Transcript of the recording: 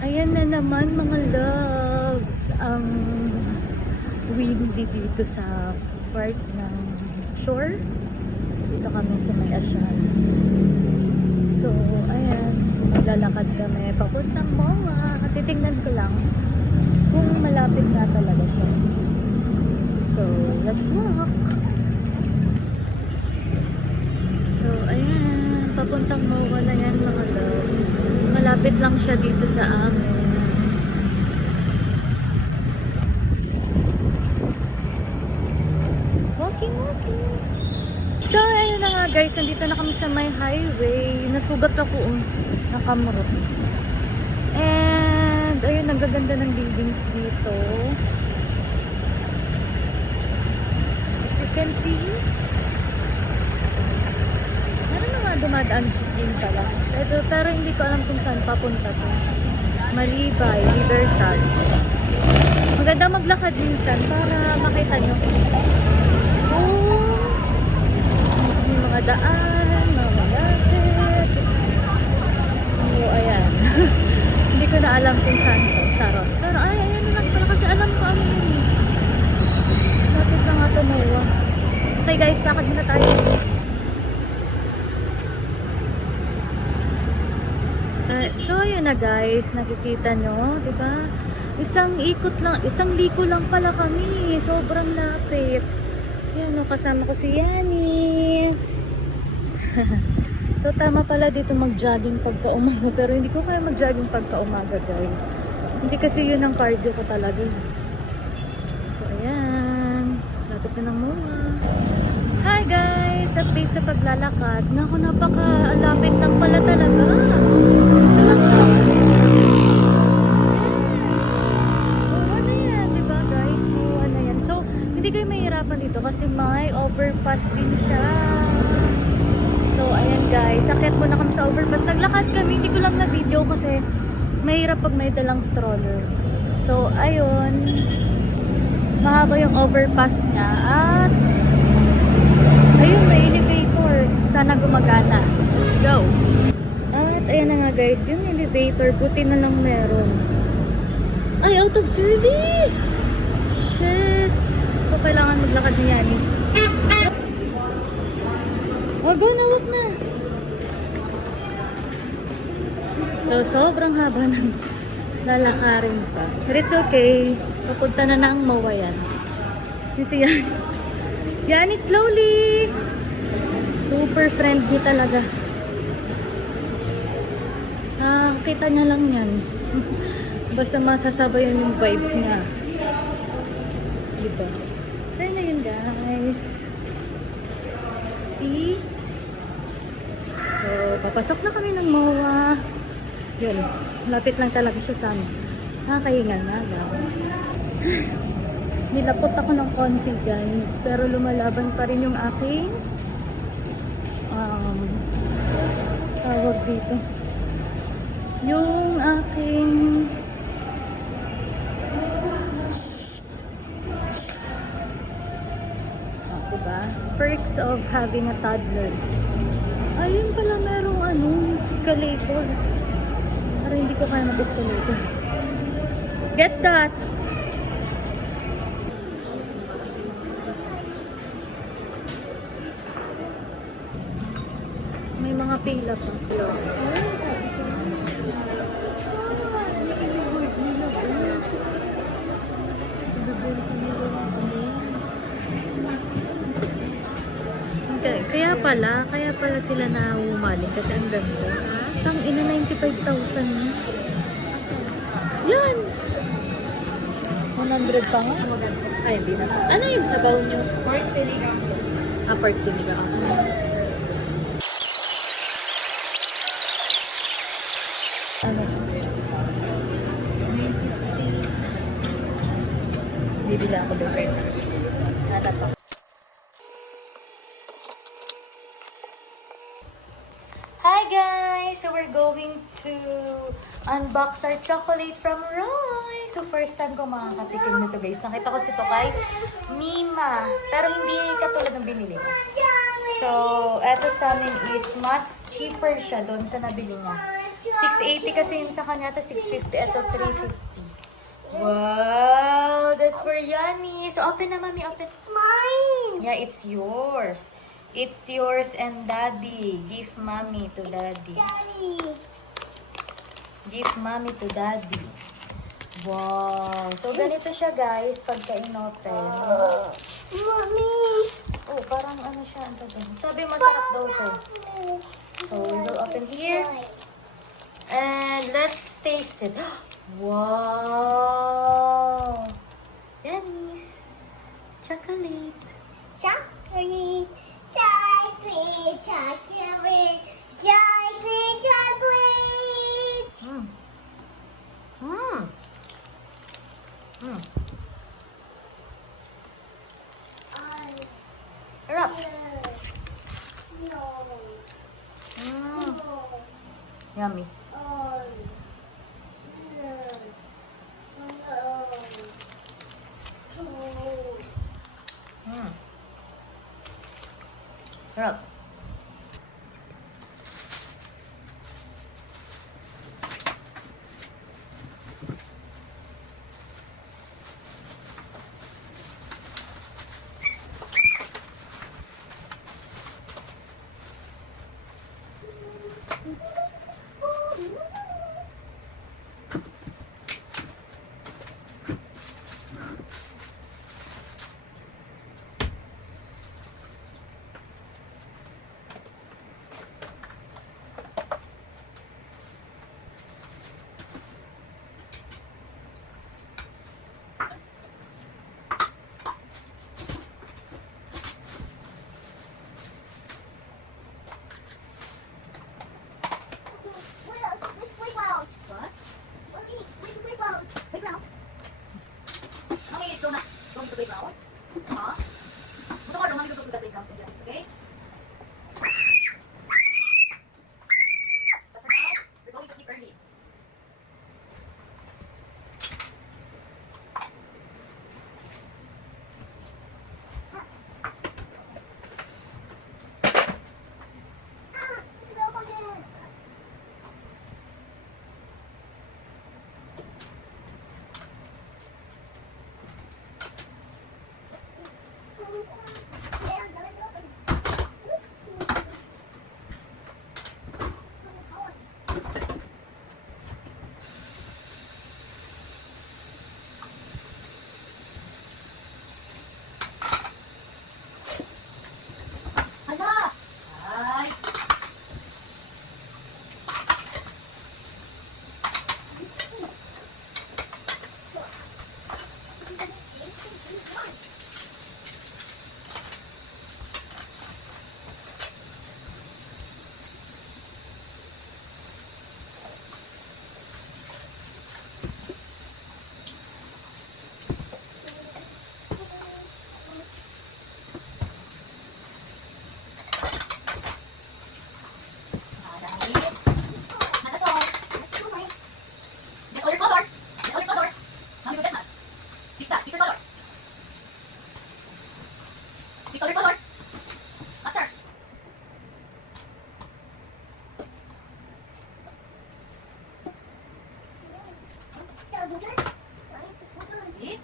Ayan na naman mga loves, ang windy dito sa part ng shore. Dito kami sa may Asyan. So, ayan, maglalakad kami papuntang MOA. Titingnan ko lang kung malapit na talaga siya. So, let's walk. So, ayan, papuntang MOA na yan mga loves. Malapit lang siya dito sa amin. Walking. So, ayun na nga guys, nandito na kami sa may highway. Nasugat ako, nakamurot. And, ayun, nagaganda ng buildings dito. As you can see, meron na nga dumadaan din pala. Pero hindi ko alam kung saan papunta to. Malibay, Libertad. Maganda maglakad minsan para makita nyo. May mga daan, mga malapit. So, ayan. Hindi ko na alam kung saan to. Charot. Pero, ayan na lang pala kasi alam ko ano yun. Lapit na nga to, MOA. Okay guys, lakad muna tayo. So, yun na guys. Nakikita nyo, diba? Isang ikot lang, isang liko lang pala kami. Sobrang lapit. Yan o, kasama ko si Yanis. So, tama pala dito mag-jogging pagka umaga. Pero hindi ko kaya mag-jogging pagka umaga, guys. Hindi kasi yun ang cardio ko talaga. So, ayan. Lapit na ng MOA. Hi guys! Update sa paglalakad. Naku, napaka-lapit lang pala talaga. Ito lang siya. Hindi kayo mahirapan dito kasi may overpass din siya. So, ayan guys. Akyat muna kami sa overpass. Naglakad kami. Hindi ko lang na video kasi mahirap pag may dalang stroller. So, ayun. Mahaba yung overpass niya. At, ayun, may elevator. Sana gumagana. Let's go. At, ayan na nga guys. Yung elevator, buti na lang meron. Ay, out of service! Shit! So, kailangan maglakad ni Yanis. Oh, go na, wag na. So, sobrang haba ng lalakarin pa. But it's okay. Papunta na ng MOA yan. Yung si Yanis. Yanis, slowly! Super friendly talaga. Kita niya lang yan. Basta masasabayan yung vibes niya. Diba? Tayo na yun guys. See? So, papasok na kami ng MOA. Yun. Lapit lang talaga siya sa amin. Nakakahinga na lang. Nilapot ako ng konti guys. Pero lumalaban pa rin yung aking tawag dito. Yung aking diba? Perks of having a toddler. Ayun pala merong escalator. Pero hindi ko kaya mag-escalator. Get that! May mga pila pa. Kaya pala sila na umaling kasi ang ganda. Tang ina 95,000 niya. Yan! 100 pa nga. Ay, hindi na. Ano yung sabaw nyo? Pork sinigang. Pork sinigang. Ano? Bibila ako doon guys. Hanap ako. Hi guys! So we're going to unbox our chocolate from Roy. So first time ko makakatikim nito guys. Nakita ko si Tokay Mima. Pero hindi katulad ng binili ko. So eto sa amin is mas cheaper siya doon sa nabili niya. 680 kasi yung sa kanya, tapos 650. Ito, 350. Wow! That's for Yanni. So, open na, Mami. Open. Mine. Yeah, it's yours. It's yours and Daddy. Give Mommy to Daddy. Daddy. Give Mommy to Daddy. Wow! So, ganito siya, guys, pagka inopen. Mommy. Oh, parang ano siya, ang tagal. Sabi masarap daw to. So, we will open here. And let's taste it. Wow! Dennis. Chocolate. Chocolate. Chocolate. Chocolate. Chocolate. Chocolate. Mm. Mm. Mm. Sarap. No. Mm. No. Yummy. Mm. Sarap. See?